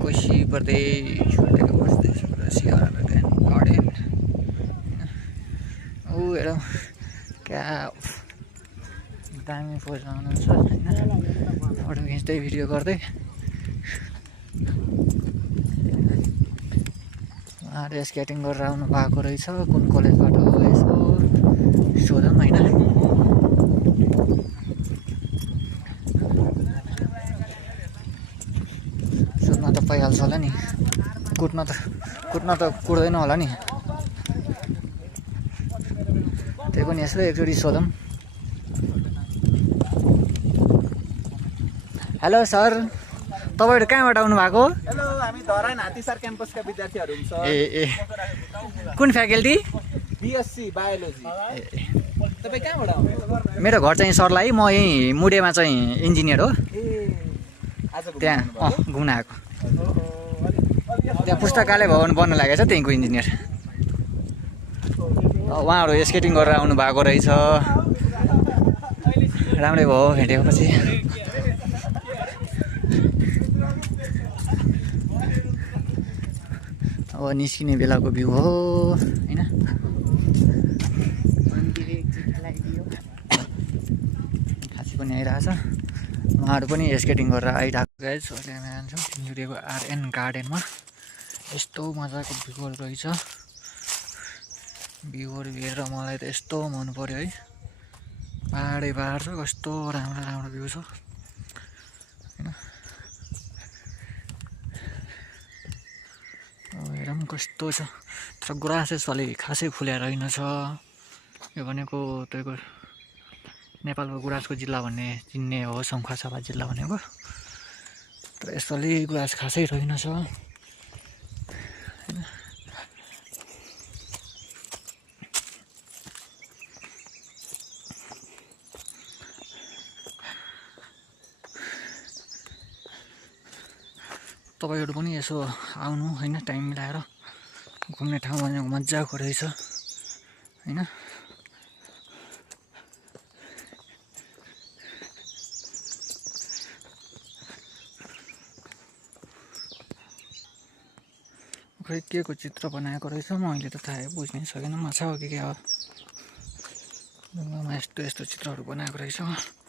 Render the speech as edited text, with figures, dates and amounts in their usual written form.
कोशी प्रदेश गार्डन ऊ हेरौँ क्या दामी पोज आउनुहुन्छ होइन फोटो खिच्दै भिडियो गर्दै उहाँहरू स्केटिङ गरेर आउनु भएको रहेछ कुन कलेजबाट हो यसो सोधौँ होइन सोध्न त पाइहाल्छ होला नि कुट्न त कुट्दैन होला नि त्यही पनि यसो एकचोटि सोधौँ हेलो सर तपाईहरु कहाँबाट आउनु भएको हेलो हामी धरान हात्तीसार क्याम्पसका विद्यार्थीहरु हुन् सर ए कुन फ्याकल्टी बीएससी बायोलोजी तपाई कहाँबाट आउनु मेरो घर चाहिँ सर्लाही म यही मुडेमा चाहिँ इन्जिनियर हो ए आज त्यहाँ घुम्न आएको त्यहाँ पुस्तकालय भवन बन्न लागेको छ त्यहीँको इन्जिनियर उहाँहरू स्केटिङ गरेर आउनु भएको रहेछ राम्रै भयो भेटेपछि अब निस्किने बेलाको भ्यू हो हैन खासी पनि आइरहेछ उहाँहरू पनि स्केटिङ गरेर आइरहेको गाइज अहिले हामी जान्छौँ सिलगढीको आरएन गार्डनमा यस्तो मजाको भ्यूहरू रहेछ भ्यूहरू हेरेर मलाई त यस्तो मन पर्यो है पहाडै पहाड छ कस्तो राम्रो राम्रो भ्यू छ हैन हेरौँ कस्तो छ तर गुराँस यसपालि खासै फुलेर रहेनछ यो भनेको तपाईँको नेपालको गुराँसको जिल्ला भन्ने चिन्ने हो सङ्खुवासभा जिल्ला भनेको तर यसपालि गुराँस खासै रहेनछ तपाईहरु पनि यसो आउनु हैन टाइम मिलाएर घुम्ने ठाउँ भनेको मजाको रहेछ हैन खै के को चित्र बनाएको रहेछ मैले त थाहै बुझ्नै सकेन माछा हो कि के हो यस्तो यस्तो चित्रहरू बनाएको रहेछ